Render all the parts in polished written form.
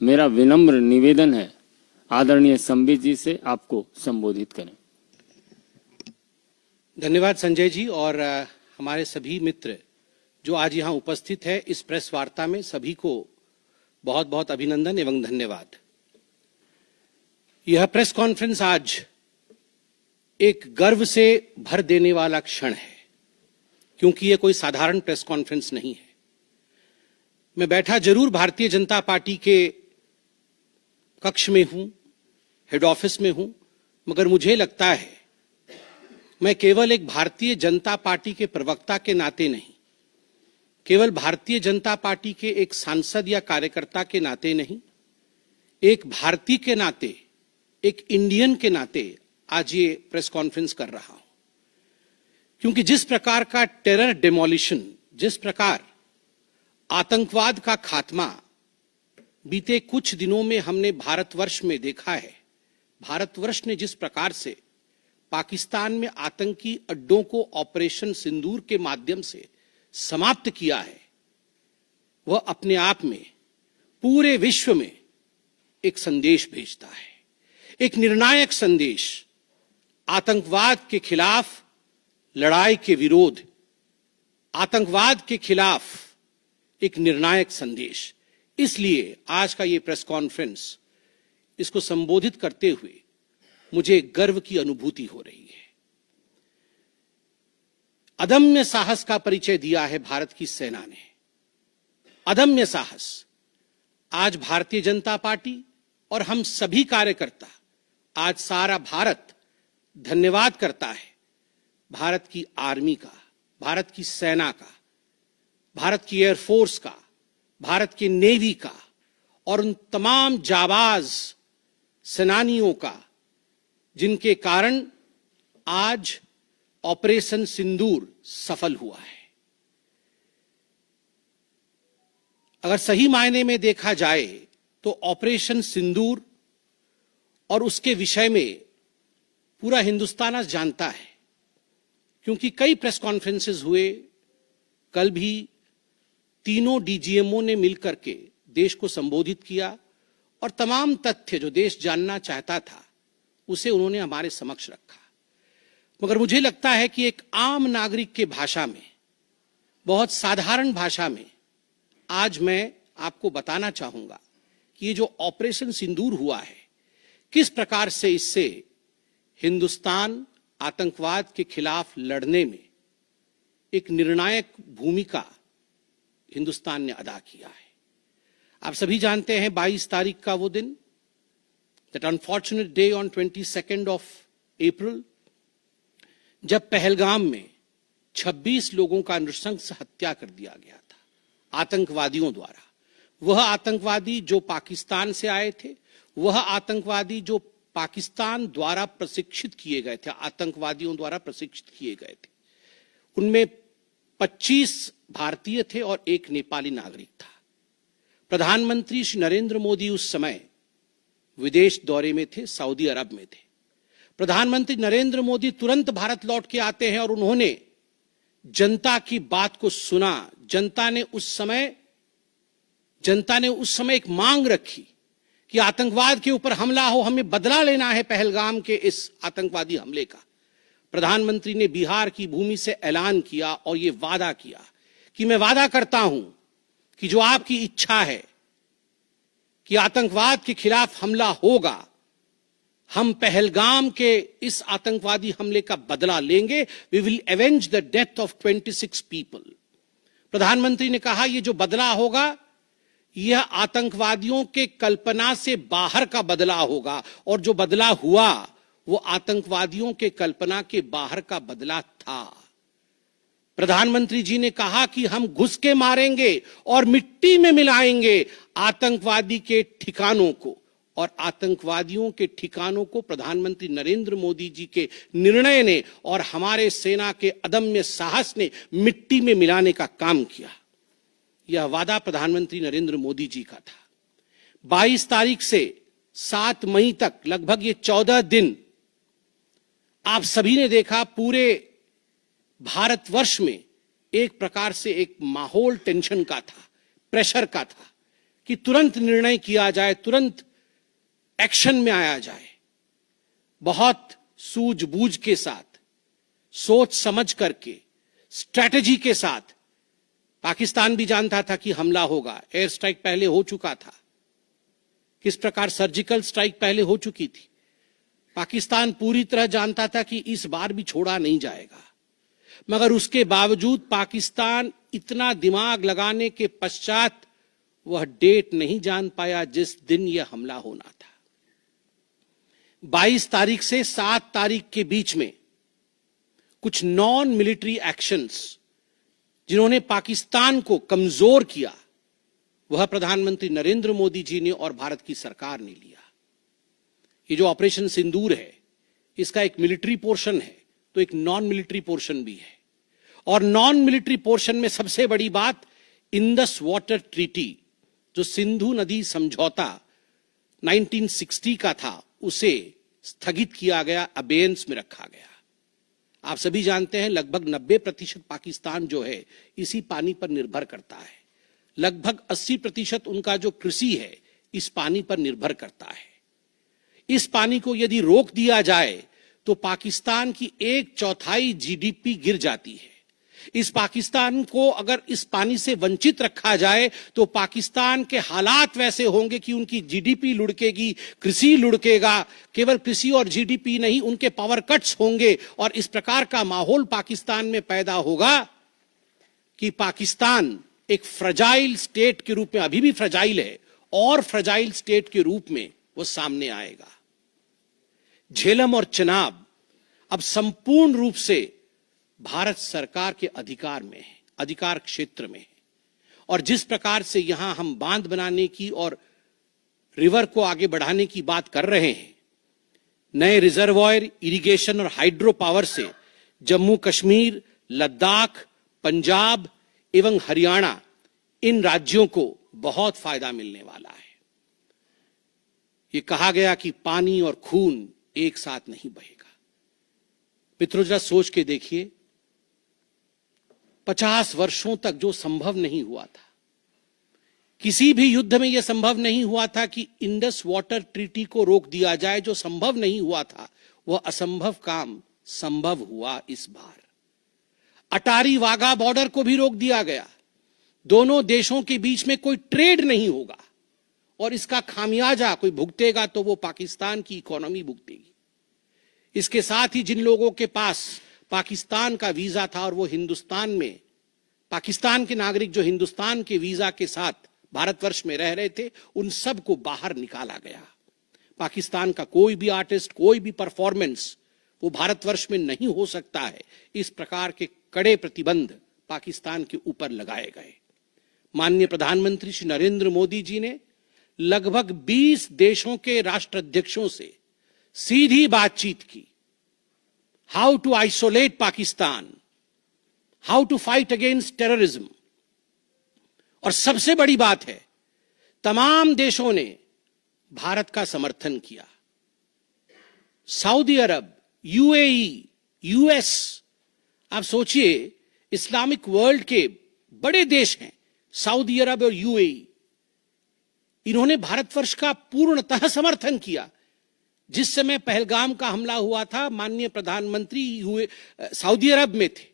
मेरा विनम्र निवेदन है आदरणीय संबित जी से आपको संबोधित करें। धन्यवाद संजय जी और हमारे सभी मित्र जो आज यहाँ उपस्थित है इस प्रेस वार्ता में, सभी को बहुत बहुत अभिनंदन एवं धन्यवाद। यह प्रेस कॉन्फ्रेंस आज एक गर्व से भर देने वाला क्षण है, क्योंकि यह कोई साधारण प्रेस कॉन्फ्रेंस नहीं है। मैं बैठा जरूर भारतीय जनता पार्टी के कक्ष में हूं, हेड ऑफिस में हूं, मगर मुझे लगता है मैं केवल एक भारतीय जनता पार्टी के प्रवक्ता के नाते नहीं, केवल भारतीय जनता पार्टी के एक सांसद या कार्यकर्ता के नाते नहीं, एक भारतीय के नाते, एक इंडियन के नाते आज ये प्रेस कॉन्फ्रेंस कर रहा हूं। क्योंकि जिस प्रकार का टेरर डेमोलिशन, जिस प्रकार आतंकवाद का खात्मा बीते कुछ दिनों में हमने भारतवर्ष में देखा है, भारतवर्ष ने जिस प्रकार से पाकिस्तान में आतंकी अड्डों को ऑपरेशन सिंदूर के माध्यम से समाप्त किया है, वह अपने आप में पूरे विश्व में एक संदेश भेजता है, एक निर्णायक संदेश। आतंकवाद के खिलाफ लड़ाई के विरोध, आतंकवाद के खिलाफ एक निर्णायक संदेश। इसलिए आज का ये प्रेस कॉन्फ्रेंस, इसको संबोधित करते हुए मुझे गर्व की अनुभूति हो रही है। अदम्य साहस का परिचय दिया है भारत की सेना ने, अदम्य साहस। आज भारतीय जनता पार्टी और हम सभी कार्यकर्ता, आज सारा भारत धन्यवाद करता है भारत की आर्मी का, भारत की सेना का, भारत की एयरफोर्स का, भारत की नेवी का और उन तमाम जाबाज सेनानियों का जिनके कारण आज ऑपरेशन सिंदूर सफल हुआ है। अगर सही मायने में देखा जाए तो ऑपरेशन सिंदूर और उसके विषय में पूरा हिंदुस्तान आज जानता है, क्योंकि कई प्रेस कॉन्फ्रेंसेस हुए। कल भी तीनों डीजीएमओ ने मिलकर के देश को संबोधित किया और तमाम तथ्य जो देश जानना चाहता था उसे उन्होंने हमारे समक्ष रखा। मगर मुझे लगता है कि एक आम नागरिक के भाषा में, बहुत साधारण भाषा में आज मैं आपको बताना चाहूंगा कि ये जो ऑपरेशन सिंदूर हुआ है, किस प्रकार से इससे हिंदुस्तान आतंकवाद के खिलाफ लड़ने में एक निर्णायक भूमिका हिंदुस्तान ने अदा किया है। आप सभी जानते हैं 22 तारीख का वो दिन, that unfortunate day on 22 of April, जब पहलगाम में 26 लोगों का नृशंस हत्या कर दिया गया था आतंकवादियों द्वारा। वह आतंकवादी जो पाकिस्तान से आए थे, वह आतंकवादी जो पाकिस्तान द्वारा प्रशिक्षित किए गए थे, आतंकवादियों द्वारा प्रशिक्षित किए गए थे। उनमें 25 भारतीय थे और एक नेपाली नागरिक था। प्रधानमंत्री श्री नरेंद्र मोदी उस समय विदेश दौरे में थे, सऊदी अरब में थे। प्रधानमंत्री नरेंद्र मोदी तुरंत भारत लौट के आते हैं और उन्होंने जनता की बात को सुना। जनता ने उस समय एक मांग रखी कि आतंकवाद के ऊपर हमला हो, हमें बदला लेना है पहलगाम के इस आतंकवादी हमले का। प्रधानमंत्री ने बिहार की भूमि से ऐलान किया और यह वादा किया कि मैं वादा करता हूं कि जो आपकी इच्छा है कि आतंकवाद के खिलाफ हमला होगा, हम पहलगाम के इस आतंकवादी हमले का बदला लेंगे। We will avenge the death of 26 people. प्रधानमंत्री ने कहा यह जो बदला होगा यह आतंकवादियों के कल्पना से बाहर का बदला होगा, और जो बदला हुआ वो आतंकवादियों के कल्पना के बाहर का बदला था। प्रधानमंत्री जी ने कहा कि हम घुस के मारेंगे और मिट्टी में मिलाएंगे आतंकवादी के ठिकानों को, और आतंकवादियों के ठिकानों को प्रधानमंत्री नरेंद्र मोदी जी के निर्णय ने और हमारे सेना के अदम्य साहस ने मिट्टी में मिलाने का काम किया। यह वादा प्रधानमंत्री नरेंद्र मोदी जी का था। 22 तारीख से 7 मई तक लगभग ये 14 दिन आप सभी ने देखा पूरे भारतवर्ष में एक प्रकार से एक माहौल टेंशन का था, प्रेशर का था कि तुरंत निर्णय किया जाए, तुरंत एक्शन में आया जाए। बहुत सूझबूझ के साथ, सोच समझ करके, स्ट्रैटेजी के साथ पाकिस्तान भी जानता था कि हमला होगा। एयर स्ट्राइक पहले हो चुका था, किस प्रकार सर्जिकल स्ट्राइक पहले हो चुकी थी। पाकिस्तान पूरी तरह जानता था कि इस बार भी छोड़ा नहीं जाएगा, मगर उसके बावजूद पाकिस्तान इतना दिमाग लगाने के पश्चात वह डेट नहीं जान पाया जिस दिन यह हमला होना था। 22 तारीख से 7 तारीख के बीच में कुछ नॉन मिलिट्री एक्शंस जिन्होंने पाकिस्तान को कमजोर किया, वह प्रधानमंत्री नरेंद्र मोदी जी ने और भारत की सरकार ने लिया। ये जो ऑपरेशन सिंदूर है, इसका एक मिलिट्री पोर्शन है तो एक नॉन मिलिट्री पोर्शन भी है। और नॉन मिलिट्री पोर्शन में सबसे बड़ी बात इंडस वाटर ट्रीटी, जो सिंधु नदी समझौता 1960 का था, उसे स्थगित किया गया, अबेयंस में रखा गया। आप सभी जानते हैं लगभग 90% पाकिस्तान जो है इसी पानी पर निर्भर करता है। लगभग 80% उनका जो कृषि है इस पानी पर निर्भर करता है। इस पानी को यदि रोक दिया जाए तो पाकिस्तान की 1/4 जीडीपी गिर जाती है। इस पाकिस्तान को अगर इस पानी से वंचित रखा जाए तो पाकिस्तान के हालात वैसे होंगे कि उनकी जीडीपी लुढ़केगी, कृषि लुढ़केगा। केवल कृषि और जीडीपी नहीं, उनके पावर कट्स होंगे और इस प्रकार का माहौल पाकिस्तान में पैदा होगा कि पाकिस्तान एक फ्रजाइल स्टेट के रूप में, अभी भी फ्रजाइल है, और फ्रजाइल स्टेट के रूप में वो सामने आएगा। झेलम और चनाब अब संपूर्ण रूप से भारत सरकार के अधिकार में है, अधिकार क्षेत्र में है। और जिस प्रकार से यहां हम बांध बनाने की और रिवर को आगे बढ़ाने की बात कर रहे हैं, नए रिजर्वॉयर, इरिगेशन और हाइड्रो पावर से जम्मू कश्मीर, लद्दाख, पंजाब एवं हरियाणा, इन राज्यों को बहुत फायदा मिलने वाला है। ये कहा गया कि पानी और खून एक साथ नहीं बहेगा। मित्रों, जरा सोच के देखिए, 50 वर्षों तक जो संभव नहीं हुआ था, किसी भी युद्ध में यह संभव नहीं हुआ था कि इंडस वाटर ट्रीटी को रोक दिया जाए। जो संभव नहीं हुआ था वह असंभव काम संभव हुआ इस बार। अटारी वाघा बॉर्डर को भी रोक दिया गया। दोनों देशों के बीच में कोई ट्रेड नहीं होगा और इसका खामियाजा कोई भुगतेगा तो वो पाकिस्तान की इकोनॉमी भुगतेगी। इसके साथ ही जिन लोगों के पास पाकिस्तान का वीजा था और वो हिंदुस्तान में, पाकिस्तान के नागरिक जो हिंदुस्तान के वीजा के साथ भारतवर्ष में रह रहे थे, उन सब को बाहर निकाला गया। पाकिस्तान का कोई भी आर्टिस्ट, कोई भी परफॉर्मेंस वो भारतवर्ष में नहीं हो सकता है। इस प्रकार के कड़े प्रतिबंध पाकिस्तान के ऊपर लगाए गए। माननीय प्रधानमंत्री श्री नरेंद्र मोदी जी ने लगभग 20 देशों के राष्ट्राध्यक्षों से सीधी बातचीत की। How to isolate Pakistan, how to fight against terrorism. और सबसे बड़ी बात है, तमाम देशों ने भारत का समर्थन किया। सऊदी अरब, यूएई, यूएस, आप सोचिए इस्लामिक वर्ल्ड के बड़े देश हैं सऊदी अरब और यूएई, इन्होंने भारतवर्ष का पूर्णतः समर्थन किया। जिस समय पहलगाम का हमला हुआ था, माननीय प्रधानमंत्री सऊदी अरब में थे।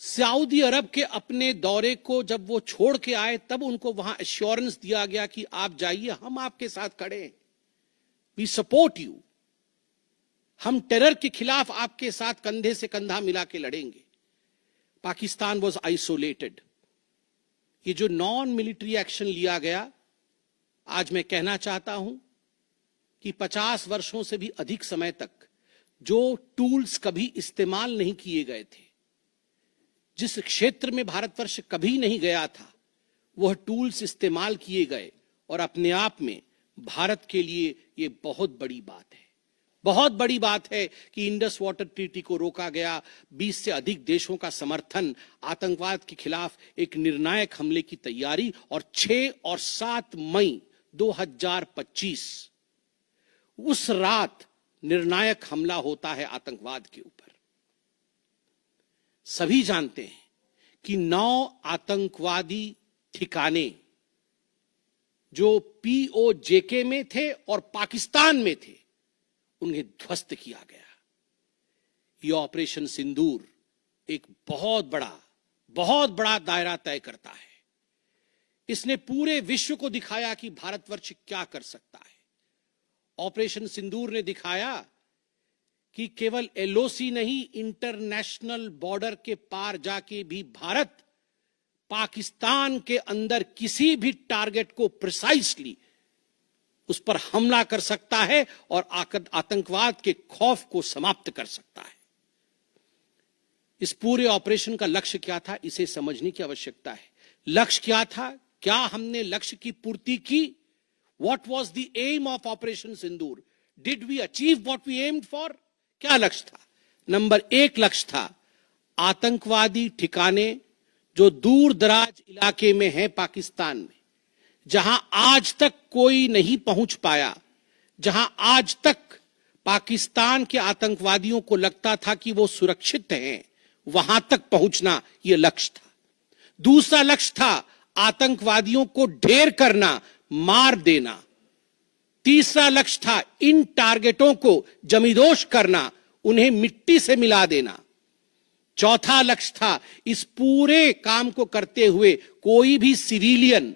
सऊदी अरब के अपने दौरे को जब वो छोड़ के आए, तब उनको वहां एश्योरेंस दिया गया कि आप जाइए, हम आपके साथ खड़े हैं, वी सपोर्ट यू, हम टेरर के खिलाफ आपके साथ कंधे से कंधा मिला के लड़ेंगे। Pakistan was isolated. ये जो नॉन मिलिट्री एक्शन लिया गया, आज मैं कहना चाहता हूं कि 50 वर्षों से भी अधिक समय तक जो टूल्स कभी इस्तेमाल नहीं किए गए थे, जिस क्षेत्र में भारतवर्ष कभी नहीं गया था, वह टूल्स इस्तेमाल किए गए और अपने आप में भारत के लिए यह बहुत बड़ी बात है। बहुत बड़ी बात है कि इंडस वाटर ट्रीटी को रोका गया। 20 से अधिक देशों का समर्थन, आतंकवाद के खिलाफ एक निर्णायक हमले की तैयारी, और 6 और 7 मई 2025 उस रात निर्णायक हमला होता है आतंकवाद के ऊपर। सभी जानते हैं कि 9 आतंकवादी ठिकाने जो पीओजेके में थे और पाकिस्तान में थे, उन्हें ध्वस्त किया गया। यह ऑपरेशन सिंदूर एक बहुत बड़ा दायरा तय करता है। इसने पूरे विश्व को दिखाया कि भारतवर्ष क्या कर सकता है। ऑपरेशन सिंदूर ने दिखाया कि केवल एलओसी नहीं, इंटरनेशनल बॉर्डर के पार जाके भी भारत पाकिस्तान के अंदर किसी भी टारगेट को प्रिसाइसली उस पर हमला कर सकता है और आतंकवाद के खौफ को समाप्त कर सकता है। इस पूरे ऑपरेशन का लक्ष्य क्या था, इसे समझने की आवश्यकता है। लक्ष्य क्या था? क्या हमने लक्ष्य की पूर्ति की? What was the aim of operation Sindoor? Did we achieve what we aimed for? क्या लक्ष्य था? नंबर 1 लक्ष्य था आतंकवादी ठिकाने जो दूर दराज इलाके में है पाकिस्तान में, जहां आज तक कोई नहीं पहुंच पाया, जहां आज तक पाकिस्तान के आतंकवादियों को लगता था कि वो सुरक्षित हैं, वहां तक पहुंचना यह लक्ष्य था। दूसरा लक्ष्य था आतंकवादियों को ढेर करना, मार देना। तीसरा लक्ष्य था इन टारगेटों को जमींदोज करना, उन्हें मिट्टी से मिला देना। चौथा लक्ष्य था इस पूरे काम को करते हुए कोई भी सिविलियन,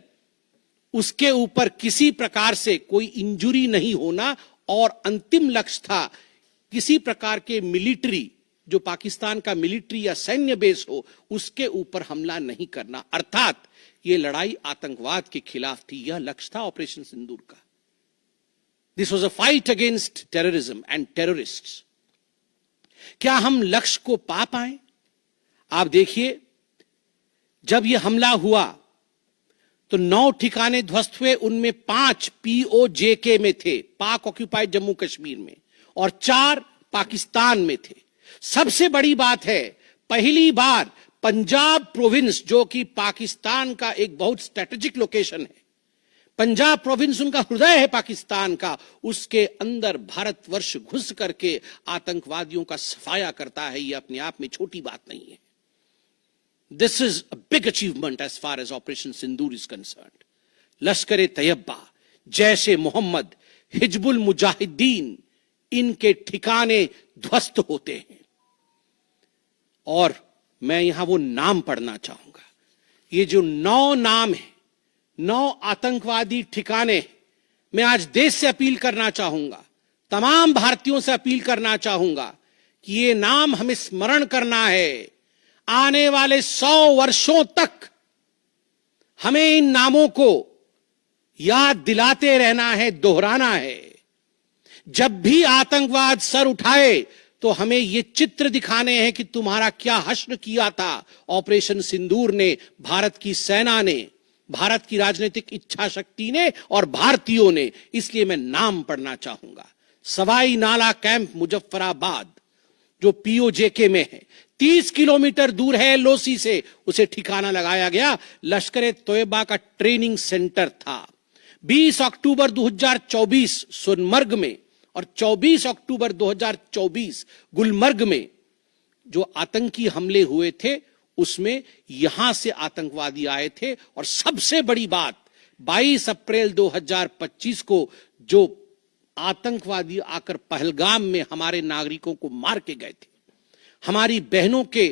उसके ऊपर किसी प्रकार से कोई इंजुरी नहीं होना। और अंतिम लक्ष्य था किसी प्रकार के मिलिट्री, जो पाकिस्तान का मिलिट्री या सैन्य बेस हो, उसके ऊपर हमला नहीं करना। अर्थात यह लड़ाई आतंकवाद के खिलाफ थी। यह लक्ष्य था ऑपरेशन सिंदूर का। This was a fight against terrorism and terrorists. क्या हम लक्ष्य को पा पाए? आप देखिए, जब यह हमला हुआ तो 9 ठिकाने ध्वस्त हुए, उनमें 5 पीओजेके में थे, पाक ऑक्यूपाइड जम्मू कश्मीर में, और 4 पाकिस्तान में थे। सबसे बड़ी बात है, पहली बार पंजाब प्रोविंस, जो कि पाकिस्तान का एक बहुत स्ट्रेटेजिक लोकेशन है, पंजाब प्रोविंस उनका हृदय है पाकिस्तान का, उसके अंदर भारतवर्ष घुस करके आतंकवादियों का सफाया करता है। यह अपने आप में छोटी बात नहीं है। This is a big achievement as far as Operation Sindoor is concerned. लश्कर तैयबा, जैशे मोहम्मद, हिजबुल मुजाहिदीन, इनके ठिकाने ध्वस्त होते हैं। और मैं यहां वो नाम पढ़ना चाहूंगा। ये जो 9 नाम है, 9 आतंकवादी ठिकाने, मैं आज देश से अपील करना चाहूंगा, तमाम भारतीयों से अपील करना चाहूंगा कि ये नाम हमें स्मरण करना है। आने वाले 100 वर्षों तक हमें इन नामों को याद दिलाते रहना है, दोहराना है। जब भी आतंकवाद सर उठाए तो हमें ये चित्र दिखाने हैं कि तुम्हारा क्या हश्र किया था ऑपरेशन सिंदूर ने, भारत की सेना ने, भारत की राजनीतिक इच्छा शक्ति ने और भारतीयों ने। इसलिए मैं नाम पढ़ना चाहूंगा। सवाई नाला कैंप मुजफ्फराबाद, जो पीओजेके में है, 30 किलोमीटर दूर है एलओसी से, उसे ठिकाना लगाया गया। लश्कर तोयबा का ट्रेनिंग सेंटर था। 20 अक्टूबर 2024 सोनमर्ग में और 24 अक्टूबर 2024 गुलमर्ग में जो आतंकी हमले हुए थे, उसमें यहां से आतंकवादी आए थे। और सबसे बड़ी बात, 22 अप्रैल 2025 को जो आतंकवादी आकर पहलगाम में हमारे नागरिकों को मार के गए थे, हमारी बहनों के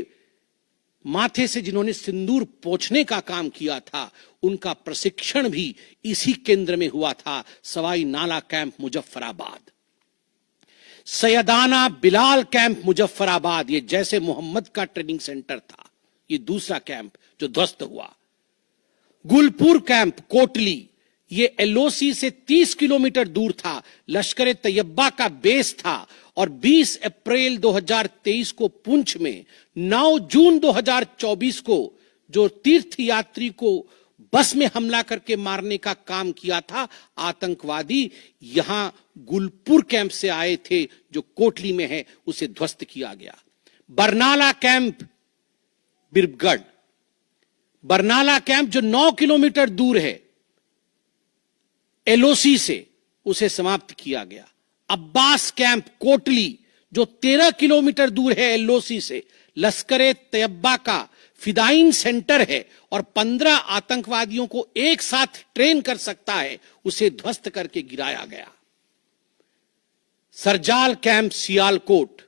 माथे से जिन्होंने सिंदूर पोंछने का काम किया था, उनका प्रशिक्षण भी इसी केंद्र में हुआ था, सवाई नाला कैंप मुजफ्फराबाद। सैयदाना बिलाल कैंप मुजफ्फराबाद, ये जैसे मोहम्मद का ट्रेनिंग सेंटर था, ये दूसरा कैंप जो ध्वस्त हुआ। गुलपुर कैंप कोटली, ये एलओसी से 30 किलोमीटर दूर था, लश्कर तैयबा का बेस था। और 20 अप्रैल 2023 को पुंछ में, 9 जून 2024 को जो तीर्थ यात्री को बस में हमला करके मारने का काम किया था आतंकवादी, यहां गुलपुर कैंप से आए थे जो कोटली में है, उसे ध्वस्त किया गया। बरनाला कैंप बिरगढ़, बरनाला कैंप जो 9 किलोमीटर दूर है एलओसी से, उसे समाप्त किया गया। अब्बास कैंप कोटली जो 13 किलोमीटर दूर है एलओसी से, लश्कर तैयबा का फिदाइन सेंटर है और 15 आतंकवादियों को एक साथ ट्रेन कर सकता है, उसे ध्वस्त करके गिराया गया। सरजाल कैंप सियालकोट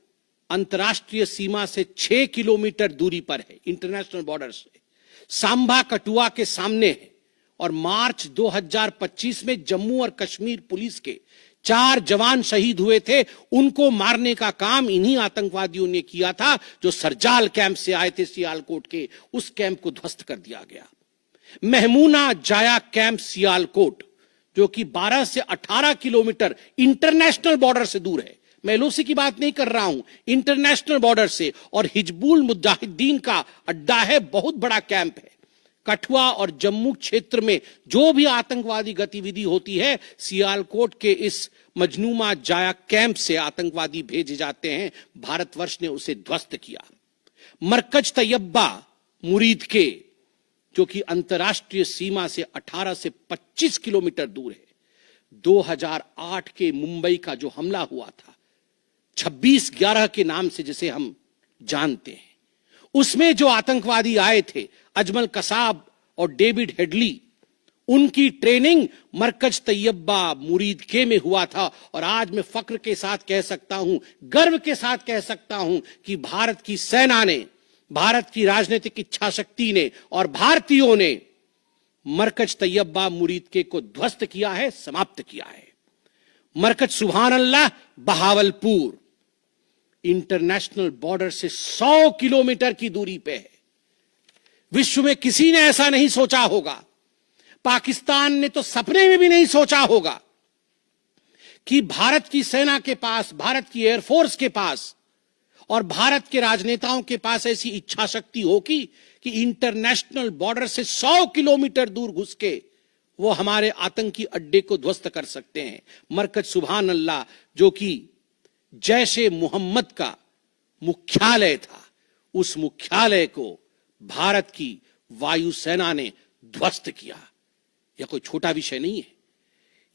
अंतर्राष्ट्रीय सीमा से 6 किलोमीटर दूरी पर है, इंटरनेशनल बॉर्डर से। सांबा कठुआ के सामने है और मार्च 2025 में जम्मू और कश्मीर पुलिस के 4 जवान शहीद हुए थे। उनको मारने का काम इन्हीं आतंकवादियों ने किया था जो सरजाल कैंप से आए थे सियालकोट के। उस कैंप को ध्वस्त कर दिया गया। महमूना जाया कैंप सियालकोट, जो कि 12 से 18 किलोमीटर इंटरनेशनल बॉर्डर से दूर है, मैं एलओसी की बात नहीं कर रहा हूं, इंटरनेशनल बॉर्डर से, और हिजबुल मुजाहिदीन का अड्डा है, बहुत बड़ा कैंप है। कठुआ और जम्मू क्षेत्र में जो भी आतंकवादी गतिविधि होती है, सियालकोट के इस मजनूमा जाया कैंप से आतंकवादी भेजे जाते हैं। भारतवर्ष ने उसे ध्वस्त किया। मरकज तैयबा मुरीद के, जो कि अंतर्राष्ट्रीय सीमा से 18 से 25 किलोमीटर दूर है, 2008 के मुंबई का जो हमला हुआ था, 26/11 के नाम से जिसे हम जानते हैं, उसमें जो आतंकवादी आए थे, अजमल कसाब और डेविड हेडली, उनकी ट्रेनिंग मरकज तैयबा मुरीद के में हुआ था। और आज मैं फक्र के साथ कह सकता हूं, गर्व के साथ कह सकता हूं कि भारत की सेना ने, भारत की राजनीतिक इच्छा शक्ति ने और भारतीयों ने मरकज तैयबा मुरीद के को ध्वस्त किया है, समाप्त किया है। मरकज सुभान अल्लाह बहावलपुर इंटरनेशनल बॉर्डर से 100 किलोमीटर की दूरी पे है। विश्व में किसी ने ऐसा नहीं सोचा होगा, पाकिस्तान ने तो सपने में भी नहीं सोचा होगा कि भारत की सेना के पास, भारत की एयरफोर्स के पास और भारत के राजनेताओं के पास ऐसी इच्छा शक्ति होगी कि इंटरनेशनल बॉर्डर से 100 किलोमीटर दूर घुस के वो हमारे आतंकी अड्डे को ध्वस्त कर सकते हैं। मरकज सुभान अल्लाह, जो कि जैशे मोहम्मद का मुख्यालय था, उस मुख्यालय को भारत की वायुसेना ने ध्वस्त किया। यह कोई छोटा विषय नहीं है।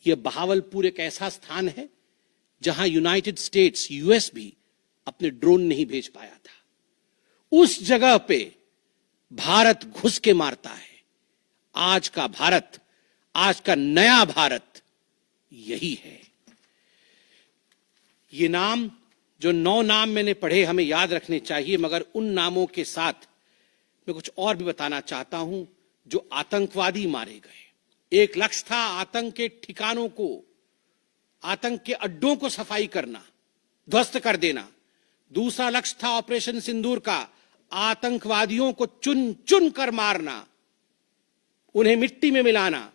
यह बहावलपुर एक ऐसा स्थान है जहां यूनाइटेड स्टेट्स, यूएस भी अपने ड्रोन नहीं भेज पाया था। उस जगह पे भारत घुस के मारता है। आज का भारत, आज का नया भारत यही है। ये नाम, जो 9 नाम मैंने पढ़े, हमें याद रखने चाहिए, मगर उन नामों के साथ मैं कुछ और भी बताना चाहता हूं। जो आतंकवादी मारे गए, एक लक्ष्य था आतंक के ठिकानों को, आतंक के अड्डों को सफाई करना, ध्वस्त कर देना। दूसरा लक्ष्य था ऑपरेशन सिंदूर का, आतंकवादियों को चुन चुन कर मारना, उन्हें मिट्टी में मिलाना।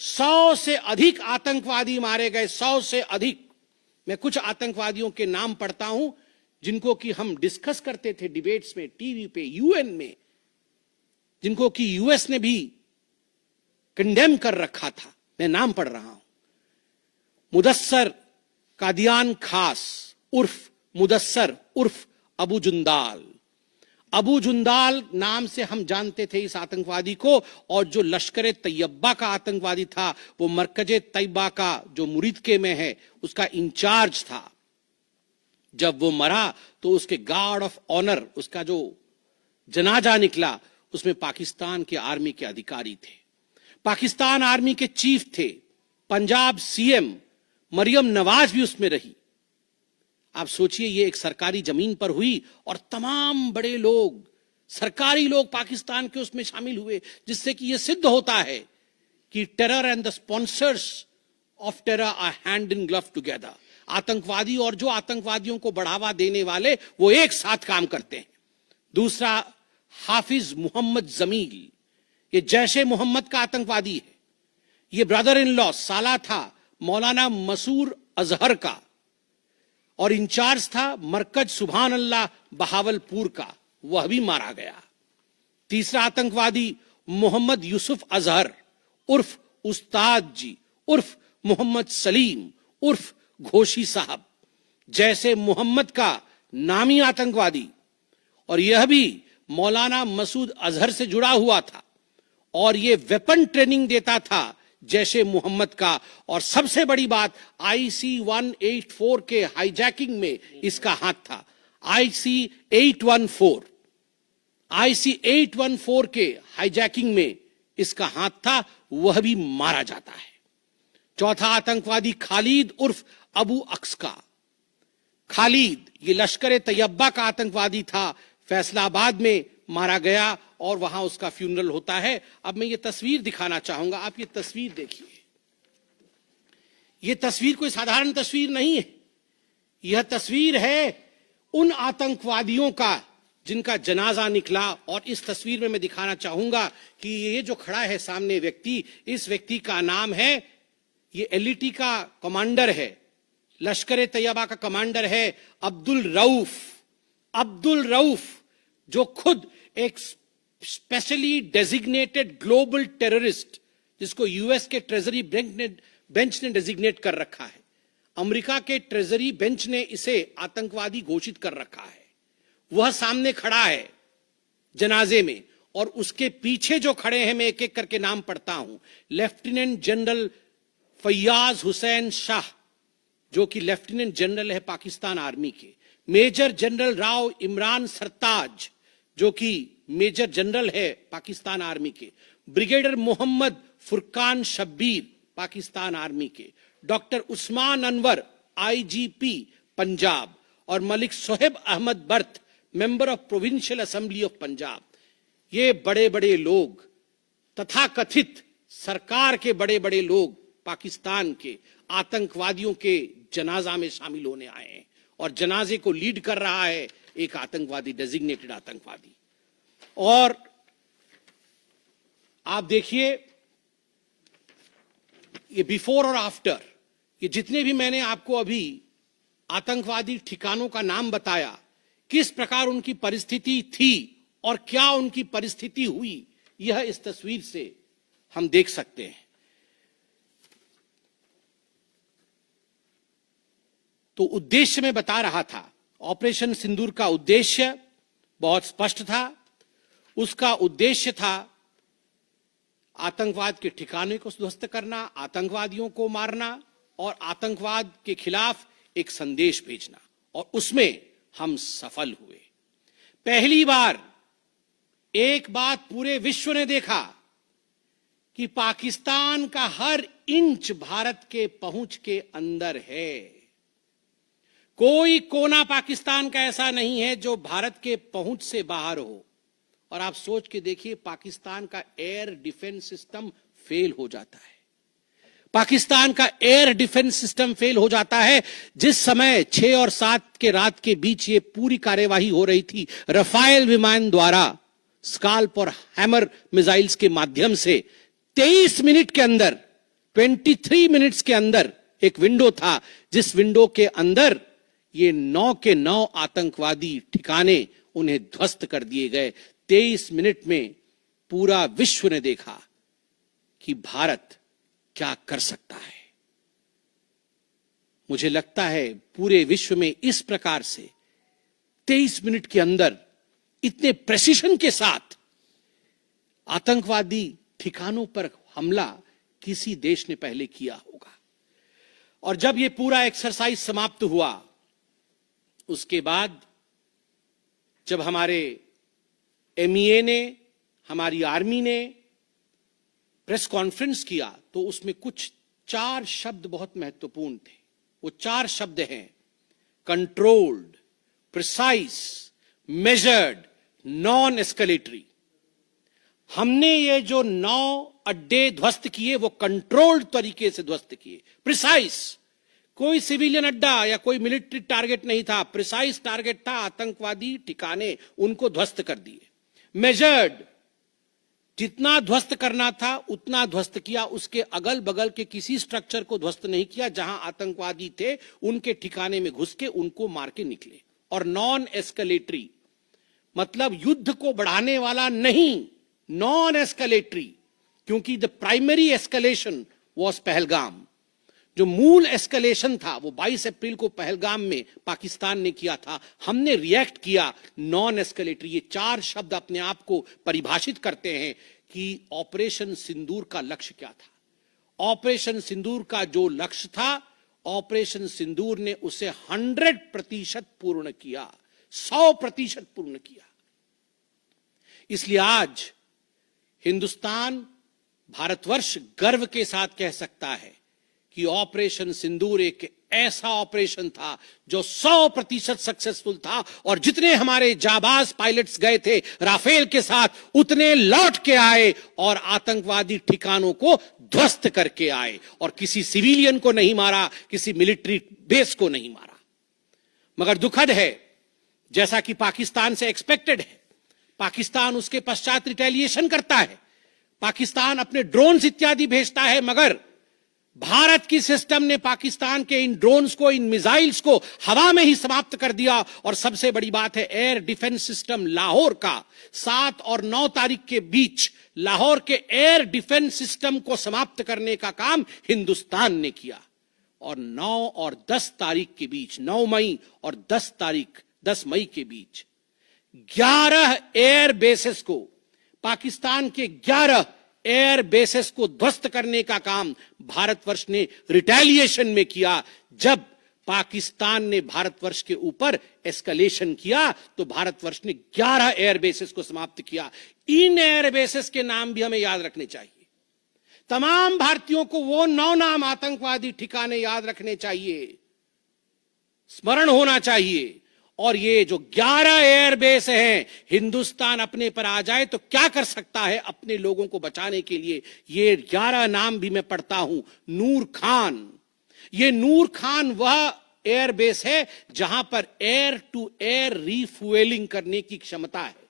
100 से अधिक आतंकवादी मारे गए, 100 से अधिक। मैं कुछ आतंकवादियों के नाम पढ़ता हूं जिनको कि हम डिस्कस करते थे डिबेट्स में, टीवी पे, यूएन में, जिनको कि यूएस ने भी कंडेम कर रखा था। मैं नाम पढ़ रहा हूं। मुदस्सर कादियान खास उर्फ मुदस्सर उर्फ अबू जुंदाल। अबू जुंदाल नाम से हम जानते थे इस आतंकवादी को। और जो लश्कर तैयबा का आतंकवादी था, वो मरकज तैयबा का जो मुरीदके में है, उसका इंचार्ज था। जब वो मरा तो उसके गार्ड ऑफ ऑनर, उसका जो जनाजा निकला, उसमें पाकिस्तान के आर्मी के अधिकारी थे, पाकिस्तान आर्मी के चीफ थे, पंजाब सीएम मरियम नवाज भी उसमें रही। आप सोचिए, ये एक सरकारी जमीन पर हुई और तमाम बड़े लोग, सरकारी लोग पाकिस्तान के उसमें शामिल हुए, जिससे कि यह सिद्ध होता है कि terror and the sponsors of terror are hand in glove together. आतंकवादी और जो आतंकवादियों को बढ़ावा देने वाले, वो एक साथ काम करते हैं। दूसरा, हाफिज मोहम्मद जमील, ये जैशे मोहम्मद का आतंकवादी है। ये ब्रदर इन लॉ, साला था मौलाना मसूर अजहर का, और इंचार्ज था मरकज सुभान अल्लाह बहावलपुर का, वह भी मारा गया। तीसरा आतंकवादी मोहम्मद यूसुफ अजहर उर्फ उस्ताद जी उर्फ मोहम्मद सलीम उर्फ घोशी साहब, जैसे मोहम्मद का नामी आतंकवादी, और यह भी मौलाना मसूद अजहर से जुड़ा हुआ था और यह वेपन ट्रेनिंग देता था जैशे मोहम्मद का। और सबसे बड़ी बात, IC 184 के हाईजैकिंग में इसका हाथ था। IC 814 IC-814 के हाईजैकिंग में इसका हाथ था, वह भी मारा जाता है। चौथा आतंकवादी खालिद उर्फ अबू अक्स का। खालिद ये लश्कर तैयबा का आतंकवादी था, फैसलाबाद में मारा गया और वहां उसका फ्यूनरल होता है। अब मैं ये तस्वीर दिखाना चाहूंगा, आप ये तस्वीर देखिए। ये तस्वीर कोई साधारण तस्वीर नहीं है, यह तस्वीर है उन आतंकवादियों का जिनका जनाजा निकला। और इस तस्वीर में मैं दिखाना चाहूंगा कि ये जो खड़ा है सामने व्यक्ति, इस व्यक्ति का नाम है, ये LET का कमांडर है, लश्कर तैयबा का कमांडर है, अब्दुल रऊफ। अब्दुल रऊफ जो खुद एक स्पेशली डेजिग्नेटेड ग्लोबल टेररिस्ट, जिसको यूएस के ट्रेजरी बेंच ने डेजिग्नेट कर रखा है, अमेरिका के ट्रेजरी बेंच ने इसे आतंकवादी घोषित कर रखा है, वह सामने खड़ा है जनाजे में। और उसके पीछे जो खड़े हैं, मैं एक एक करके नाम पढ़ता हूं। लेफ्टिनेंट जनरल फैयाज हुसैन शाह, जो कि लेफ्टिनेंट जनरल है पाकिस्तान आर्मी के। मेजर जनरल राव इमरान सरताज, जो कि मेजर जनरल है पाकिस्तान आर्मी के। ब्रिगेडियर मोहम्मद फुरकान शब्बीर, पाकिस्तान आर्मी के। Doctor Usman Anwar, IGP Punjab. और Malik Sohaib Ahmed Barth, member of provincial assembly of Punjab. ये बड़े बड़े लोग, तथाकथित सरकार के बड़े बड़े लोग पाकिस्तान के आतंकवादियों के जनाजा में शामिल होने आए हैं। और जनाजे को लीड कर रहा है एक आतंकवादी, डेजिग्नेटेड आतंकवादी। और आप देखिए ये बिफोर और आफ्टर, ये जितने भी मैंने आपको अभी आतंकवादी ठिकानों का नाम बताया, किस प्रकार उनकी परिस्थिति थी और क्या उनकी परिस्थिति हुई, यह इस तस्वीर से हम देख सकते हैं। तो उद्देश्य में बता रहा था, ऑपरेशन सिंदूर का उद्देश्य बहुत स्पष्ट था। उसका उद्देश्य था आतंकवाद के ठिकाने को ध्वस्त करना, आतंकवादियों को मारना और आतंकवाद के खिलाफ एक संदेश भेजना। और उसमें हम सफल हुए। पहली बार एक बात पूरे विश्व ने देखा कि पाकिस्तान का हर इंच भारत के पहुंच के अंदर है। कोई कोना पाकिस्तान का ऐसा नहीं है जो भारत के पहुंच से बाहर हो। और आप सोच के देखिए, पाकिस्तान का एयर डिफेंस सिस्टम फेल हो जाता है। पाकिस्तान का एयर डिफेंस सिस्टम फेल हो जाता है। जिस समय 6 और 7 के रात के बीच ये पूरी कार्यवाही हो रही थी, रफाल विमान द्वारा स्काल्प और हैमर मिसाइल्स के माध्यम से 23 मिनट के अंदर, 23 मिनट्स के अंदर एक विंडो था, जिस विंडो के अंदर ये 9 के 9 आतंकवादी ठिकाने उन्हें ध्वस्त कर दिए गए। 23 मिनट में पूरा विश्व ने देखा कि भारत क्या कर सकता है। मुझे लगता है पूरे विश्व में इस प्रकार से 23 मिनट के अंदर इतने प्रेसिशन के साथ आतंकवादी ठिकानों पर हमला किसी देश ने पहले किया होगा। और जब यह पूरा एक्सरसाइज समाप्त हुआ, उसके बाद जब हमारे MEA ने, हमारी आर्मी ने प्रेस कॉन्फ्रेंस किया, तो उसमें कुछ 4 शब्द बहुत महत्वपूर्ण थे। वो 4 शब्द हैं controlled, precise, measured, non escalatory. हमने ये जो 9 अड्डे ध्वस्त किए, वो कंट्रोल्ड तरीके से ध्वस्त किए। प्रिसाइज, कोई सिविलियन अड्डा या कोई मिलिट्री टारगेट नहीं था, प्रिसाइज टारगेट था, आतंकवादी ठिकाने, उनको ध्वस्त कर दिए। मेजर्ड, जितना ध्वस्त करना था उतना ध्वस्त किया, उसके अगल बगल के किसी स्ट्रक्चर को ध्वस्त नहीं किया। जहां आतंकवादी थे उनके ठिकाने में घुस के उनको मार के निकले। और नॉन एस्केलेटरी मतलब युद्ध को बढ़ाने वाला नहीं, नॉन एस्केलेटरी, क्योंकि the primary escalation was Pahalgam. जो मूल एस्केलेशन था वो 22 अप्रैल को पहलगाम में पाकिस्तान ने किया था। हमने रिएक्ट किया नॉन एस्केलेटरी। ये 4 शब्द अपने आप को परिभाषित करते हैं कि ऑपरेशन सिंदूर का लक्ष्य क्या था। ऑपरेशन सिंदूर का जो लक्ष्य था, ऑपरेशन सिंदूर ने उसे 100% पूर्ण किया, 100% पूर्ण किया। इसलिए आज हिंदुस्तान, भारतवर्ष गर्व के साथ कह सकता है कि ऑपरेशन सिंदूर एक ऐसा ऑपरेशन था जो 100% सक्सेसफुल था, और जितने हमारे जाबाज पायलट्स गए थे राफेल के साथ, उतने लौट के आए और आतंकवादी ठिकानों को ध्वस्त करके आए, और किसी सिविलियन को नहीं मारा, किसी मिलिट्री बेस को नहीं मारा। मगर दुखद है, जैसा कि पाकिस्तान से एक्सपेक्टेड है, पाकिस्तान उसके पश्चात रिटेलिएशन करता है, पाकिस्तान अपने ड्रोन्स इत्यादि भेजता है, मगर भारत की सिस्टम ने पाकिस्तान के इन ड्रोन्स को, इन मिसाइल्स को हवा में ही समाप्त कर दिया। और सबसे बड़ी बात है, एयर डिफेंस सिस्टम लाहौर का 7 और 9 तारीख के बीच लाहौर के एयर डिफेंस सिस्टम को समाप्त करने का काम हिंदुस्तान ने किया। और 9 और 10 तारीख के बीच, 9 मई और 10 मई के बीच 11 एयर बेसेस को, पाकिस्तान के 11 एयर बेसेस को ध्वस्त करने का काम भारतवर्ष ने रिटेलिएशन में किया। जब पाकिस्तान ने भारतवर्ष के ऊपर एस्केलेशन किया तो भारतवर्ष ने 11 एयर बेसेस को समाप्त किया। इन एयर बेसेस के नाम भी हमें याद रखने चाहिए। तमाम भारतीयों को वो 9 नाम आतंकवादी ठिकाने याद रखने चाहिए, स्मरण होना चाहिए। और ये जो 11 एयरबेस हैं, हिंदुस्तान अपने पर आ जाए तो क्या कर सकता है अपने लोगों को बचाने के लिए। ये 11 नाम भी मैं पढ़ता हूं। नूर खान, ये नूर खान वह एयरबेस है जहां पर एयर टू एयर रीफ्यूएलिंग करने की क्षमता है।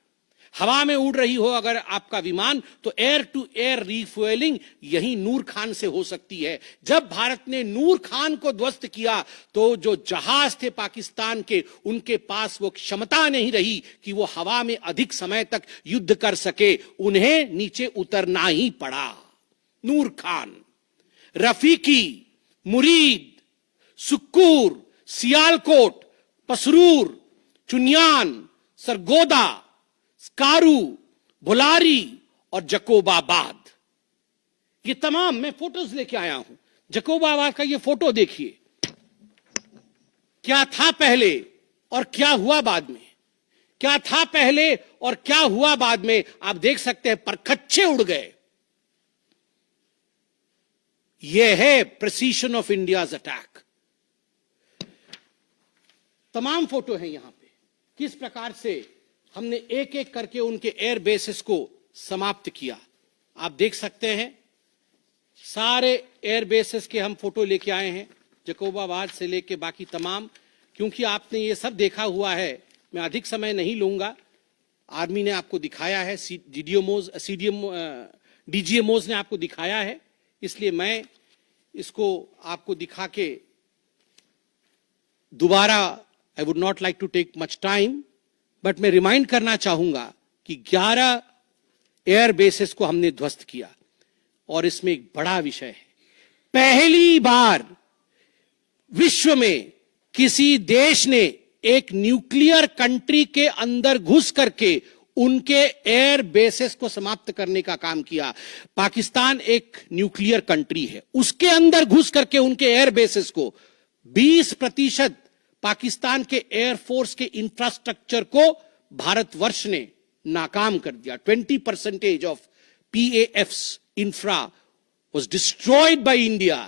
हवा में उड़ रही हो अगर आपका विमान, तो एयर टू एयर रीफ्यूएलिंग यही नूर खान से हो सकती है। जब भारत ने नूर खान को ध्वस्त किया तो जो जहाज थे पाकिस्तान के, उनके पास वो क्षमता नहीं रही कि वो हवा में अधिक समय तक युद्ध कर सके, उन्हें नीचे उतरना ही पड़ा। नूर खान, रफीकी, मुरीद, सुक्कूर, सियालकोट, पसरूर, चुनियान, सरगोदा, स्कारू, भुलारी और जकोबाबाद, ये तमाम मैं फोटोज लेके आया हूं। जकोबाबाद का ये फोटो देखिए, क्या था पहले और क्या हुआ बाद में, क्या था पहले और क्या हुआ बाद में, आप देख सकते हैं परखच्चे उड़ गए। यह है प्रिसीशन ऑफ इंडियाज अटैक। तमाम फोटो हैं यहां पे, किस प्रकार से हमने एक एक करके उनके एयर बेसेस को समाप्त किया। आप देख सकते हैं सारे एयर बेसेस के हम फोटो लेके आए हैं, जकोबाबाद से लेके बाकी तमाम। क्योंकि आपने ये सब देखा हुआ है, मैं अधिक समय नहीं लूंगा। आर्मी ने आपको दिखाया है, डीजीएमओज ने आपको दिखाया है, इसलिए मैं इसको आपको दिखा के दोबारा, I would not like to take much time, but मैं रिमाइंड करना चाहूंगा कि 11 एयर बेसेस को हमने ध्वस्त किया। और इसमें एक बड़ा विषय है, पहली बार विश्व में किसी देश ने एक न्यूक्लियर कंट्री के अंदर घुस करके उनके एयर बेसेस को समाप्त करने का काम किया। पाकिस्तान एक न्यूक्लियर कंट्री है, उसके अंदर घुस करके उनके एयर बेसेस को 20% पाकिस्तान के एयरफोर्स के इंफ्रास्ट्रक्चर को भारतवर्ष ने नाकाम कर दिया। 20% of PAF's infra was destroyed by India.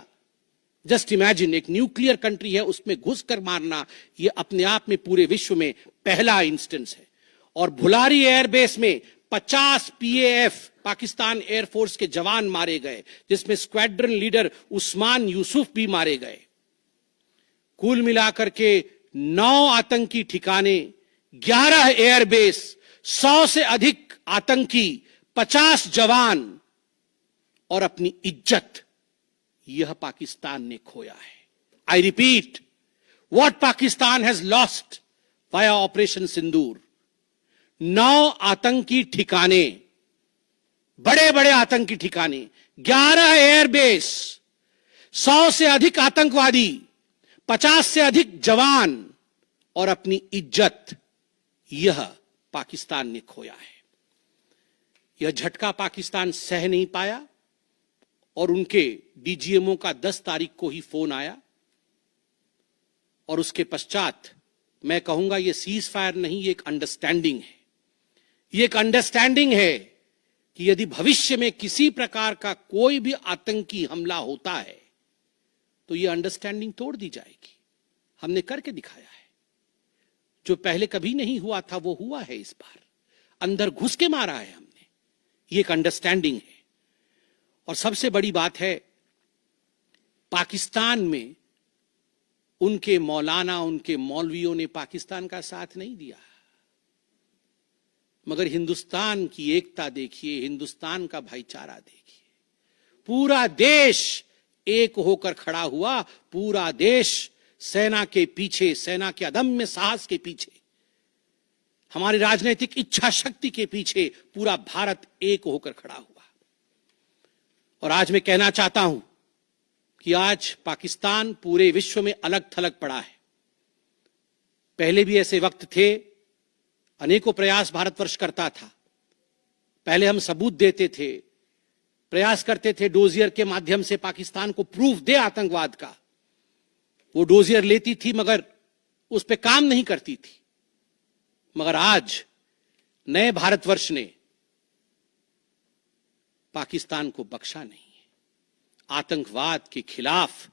Just imagine, एक न्यूक्लियर कंट्री है, उसमें घुसकर मारना, यह अपने आप में पूरे विश्व में पहला इंस्टेंस है। और भुलारी एयरबेस में 50 PAF पाकिस्तान एयरफोर्स के जवान मारे गए, जिसमें स्क्वाड्रन लीडर उस्मान यूसुफ भी मारे गए। कुल मिलाकर के 9 आतंकी ठिकाने, 11 एयरबेस, 100 से अधिक आतंकी, 50 जवान और अपनी इज्जत, यह पाकिस्तान ने खोया है। I repeat, what Pakistan has lost via operation Sindoor. 9 आतंकी ठिकाने, बड़े बड़े आतंकी ठिकाने, 11 एयरबेस, 100 से अधिक आतंकवादी, 50 से अधिक जवान और अपनी इज्जत, यह पाकिस्तान ने खोया है। यह झटका पाकिस्तान सह नहीं पाया और उनके डीजीएमओ का 10 तारीख को ही फोन आया। और उसके पश्चात मैं कहूंगा यह सीज फायर नहीं, ये एक अंडरस्टैंडिंग है। ये एक अंडरस्टैंडिंग है कि यदि भविष्य में किसी प्रकार का कोई भी आतंकी हमला होता है तो ये अंडरस्टैंडिंग तोड़ दी जाएगी। हमने करके दिखाया है। जो पहले कभी नहीं हुआ था वो हुआ है इस बार। अंदर घुस के मारा है हमने। ये एक अंडरस्टैंडिंग है। और सबसे बड़ी बात है, पाकिस्तान में उनके मौलाना, उनके मौलवियों ने पाकिस्तान का साथ नहीं दिया, मगर हिंदुस्तान की एकता देखिए, हिंदुस्तान का भाईचारा देखिए। पूरा देश एक होकर खड़ा हुआ। पूरा देश सेना के पीछे, सेना के अदम्य साहस के पीछे, हमारी राजनीतिक इच्छा शक्ति के पीछे पूरा भारत एक होकर खड़ा हुआ। और आज मैं कहना चाहता हूं कि आज पाकिस्तान पूरे विश्व में अलग थलग पड़ा है। पहले भी ऐसे वक्त थे, अनेकों प्रयास भारतवर्ष करता था। पहले हम सबूत देते थे, प्रयास करते थे डोजियर के माध्यम से पाकिस्तान को प्रूफ दे आतंकवाद का। वो डोजियर लेती थी मगर उस पे काम नहीं करती थी। मगर आज नए भारतवर्ष ने पाकिस्तान को बख्शा नहीं है। आतंकवाद के खिलाफ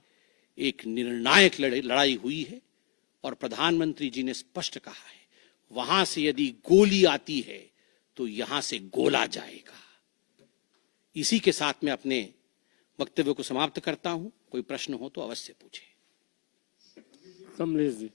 एक निर्णायक लड़ाई हुई है और प्रधानमंत्री जी ने स्पष्ट कहा है, वहां से यदि गोली आती है तो यहां से गोला जाएगा। इसी के साथ मैं अपने वक्तव्य को समाप्त करता हूं। कोई प्रश्न हो तो अवश्य पूछे। कमलेश जी।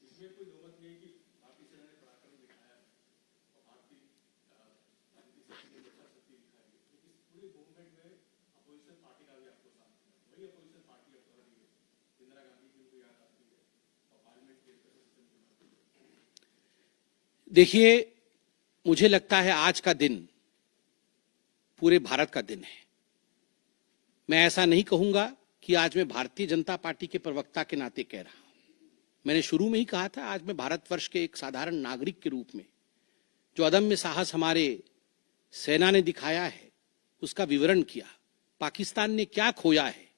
देखिए, मुझे लगता है आज का दिन पूरे भारत का दिन है। मैं ऐसा नहीं कहूंगा कि आज मैं भारतीय जनता पार्टी के प्रवक्ता के नाते कह रहा हूं। मैंने शुरू में ही कहा था, आज मैं भारतवर्ष के एक साधारण नागरिक के रूप में जो अदम्य साहस हमारे सेना ने दिखाया है उसका विवरण किया। पाकिस्तान ने क्या खोया है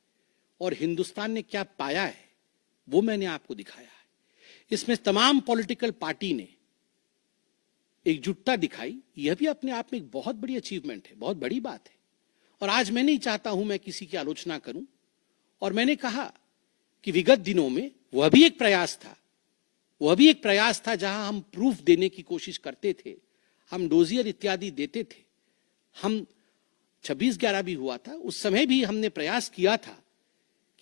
और हिंदुस्तान ने क्या पाया है वो मैंने आपको दिखाया है। इसमें तमाम पॉलिटिकल पार्टी ने एकजुटता दिखाई। यह भी अपने आप में एक बहुत बड़ी अचीवमेंट है, बहुत बड़ी बात है। और आज मैं नहीं चाहता हूं मैं किसी की आलोचना करूं। और मैंने कहा कि विगत दिनों में वह भी एक प्रयास था जहां हम प्रूफ देने की कोशिश करते थे, हम डोजियर इत्यादि देते थे। हम 26/11 भी हुआ था, उस समय भी हमने प्रयास किया था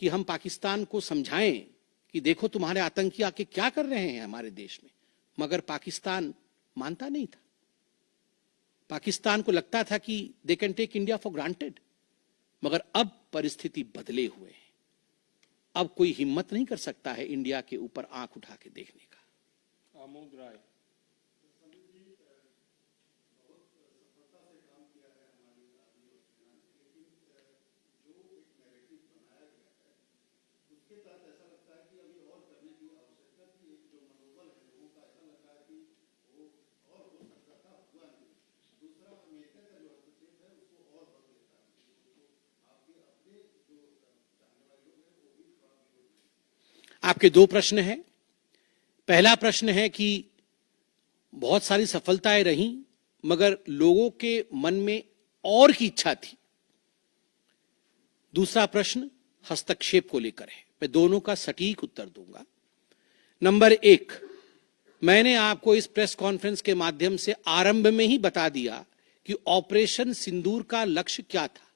कि हम पाकिस्तान को समझाएं कि देखो तुम्हारे आतंकी आके क्या कर रहे हैं हमारे देश में। मगर पाकिस्तान मानता नहीं था। पाकिस्तान को लगता था कि they can take India for granted. मगर अब परिस्थिति बदले हुए हैं। अब कोई हिम्मत नहीं कर सकता है इंडिया के ऊपर आंख उठा के देखने का। आमोद राय। आपके दो प्रश्न हैं। पहला प्रश्न है कि बहुत सारी सफलताएं रहीं मगर लोगों के मन में और की इच्छा थी। दूसरा प्रश्न हस्तक्षेप को लेकर है। मैं दोनों का सटीक उत्तर दूंगा। नंबर 1, मैंने आपको इस प्रेस कॉन्फ्रेंस के माध्यम से आरंभ में ही बता दिया कि ऑपरेशन सिंदूर का लक्ष्य क्या था।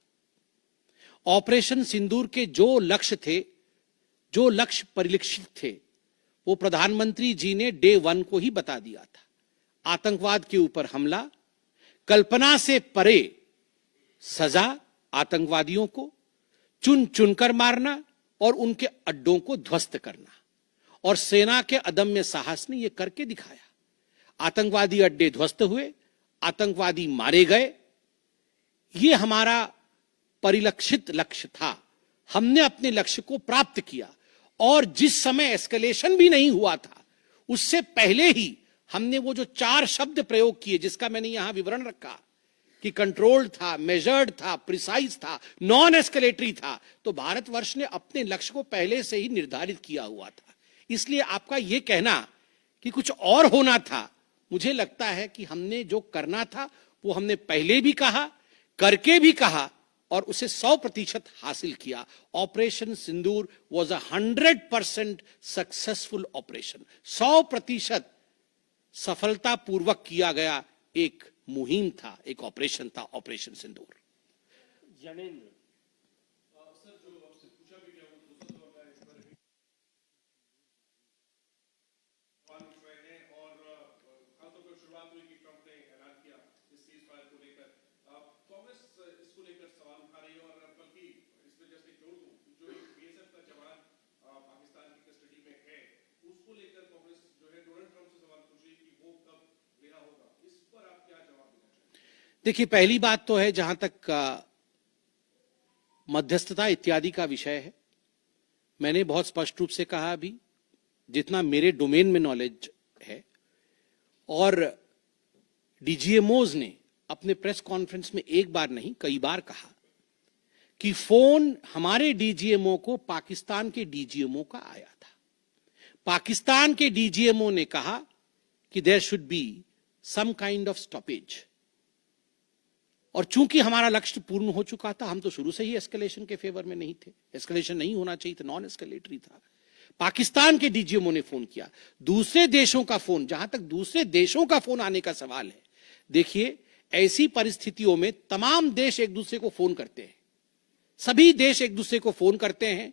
ऑपरेशन सिंदूर के जो लक्ष्य थे, जो लक्ष्य परिलक्षित थे, वो प्रधानमंत्री जी ने डे 1 को ही बता दिया था। आतंकवाद के ऊपर हमला, कल्पना से परे सजा आतंकवादियों को, चुन चुनकर मारना और उनके अड्डों को ध्वस्त करना। और सेना के अदम्य साहस ने यह करके दिखाया। आतंकवादी अड्डे ध्वस्त हुए, आतंकवादी मारे गए। यह हमारा परिलक्षित लक्ष्य था। हमने अपने लक्ष्य को प्राप्त किया। और जिस समय एस्केलेशन भी नहीं हुआ था उससे पहले ही हमने वो जो 4 शब्द प्रयोग किए, जिसका मैंने यहां विवरण रखा कि कंट्रोल्ड था, मेजर्ड था, प्रिसाइज था, नॉन एस्केलेटरी था, तो भारतवर्ष ने अपने लक्ष्य को पहले से ही निर्धारित किया हुआ था। इसलिए आपका यह कहना कि कुछ और होना था, मुझे लगता है कि हमने जो करना था वो हमने पहले भी कहा, करके भी कहा और उसे 100% हासिल किया। Operation Sindoor was 100% successful operation. 100% सफलतापूर्वक किया गया एक मुहिम था, एक ऑपरेशन था ऑपरेशन सिंदूर। जनेंद्र, देखिए, पहली बात तो है जहां तक मध्यस्थता इत्यादि का विषय है, मैंने बहुत स्पष्ट रूप से कहा अभी, जितना मेरे डोमेन में नॉलेज है, और डीजीएमओज ने अपने प्रेस कॉन्फ्रेंस में एक बार नहीं कई बार कहा कि फोन हमारे डीजीएमओ को पाकिस्तान के डीजीएमओ का आया था। पाकिस्तान के डीजीएमओ ने कहा कि there should be some kind of stoppage, और चूंकि हमारा लक्ष्य पूर्ण हो चुका था, हम तो शुरू से ही एस्केलेशन के फेवर में नहीं थे, एस्केलेशन नहीं होना चाहिए था, नॉन एस्केलेटरी था। पाकिस्तान के डीजीएमओ ने फोन किया। दूसरे देशों का फोन, जहां तक दूसरे देशों का फोन आने का सवाल है, देखिए ऐसी परिस्थितियों में तमाम देश एक दूसरे को फोन करते हैं, सभी देश एक दूसरे को फोन करते हैं,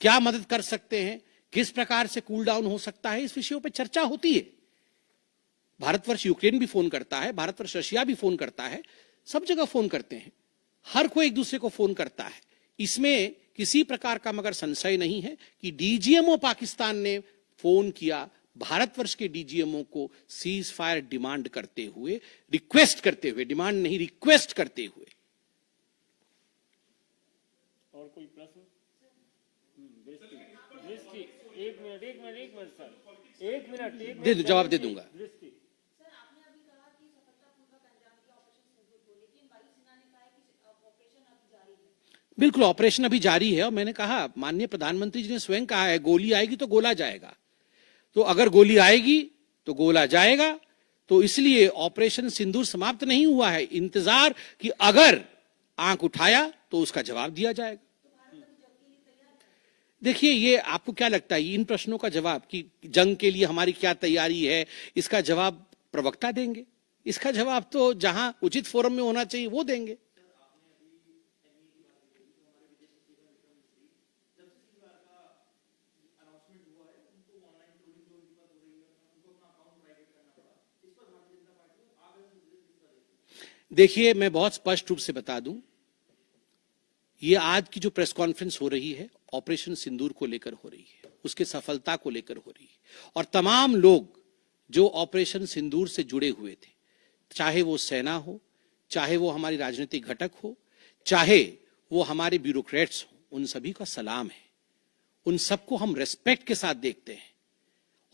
क्या मदद कर सकते हैं, किस प्रकार से कूल डाउन हो सकता है, इस विषयों पर चर्चा होती है। भारतवर्ष यूक्रेन भी फोन करता है, भारतवर्ष रशिया भी फोन करता है, सब जगह फोन करते हैं, हर कोई एक दूसरे को फोन करता है। इसमें किसी प्रकार का मगर संशय नहीं है कि डीजीएमओ पाकिस्तान ने फोन किया भारतवर्ष के डीजीएमओ को सीज फायर डिमांड करते हुए, रिक्वेस्ट करते हुए, डिमांड नहीं रिक्वेस्ट करते हुए। और कोई प्रश्न? दृष्टि, एक मिनट सर, एक मिनट दे जवाब दे दूंगा। बिल्कुल, ऑपरेशन अभी जारी है, और मैंने कहा, माननीय प्रधानमंत्री जी ने स्वयं कहा है, गोली आएगी तो गोला जाएगा। तो अगर गोली आएगी तो गोला जाएगा, तो इसलिए ऑपरेशन सिंदूर समाप्त नहीं हुआ है। इंतजार कि अगर आंख उठाया तो उसका जवाब दिया जाएगा। देखिए, ये आपको क्या लगता है, इन प्रश्नों का जवाब कि जंग के लिए हमारी क्या तैयारी है, इसका जवाब प्रवक्ता देंगे। इसका जवाब तो जहां उचित फोरम में होना चाहिए वो देंगे। देखिए, मैं बहुत स्पष्ट रूप से बता दूं, ये आज की जो प्रेस कॉन्फ्रेंस हो रही है, ऑपरेशन सिंदूर को लेकर हो रही है, उसके सफलता को लेकर हो रही है, और तमाम लोग जो ऑपरेशन सिंदूर से जुड़े हुए थे, चाहे वो सेना हो, चाहे वो हमारी राजनीतिक घटक हो, चाहे वो हमारे ब्यूरोक्रेट्स हो, उन सभी का सलाम है। उन सबको हम रेस्पेक्ट के साथ देखते हैं।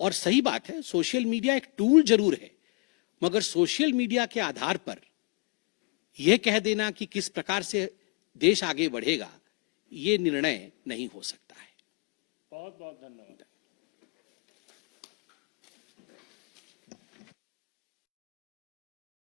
और सही बात है, सोशल मीडिया एक टूल जरूर है, मगर सोशल मीडिया के आधार पर यह कह देना कि किस प्रकार से देश आगे बढ़ेगा, ये निर्णय नहीं हो सकता है। बहुत बहुत धन्यवाद।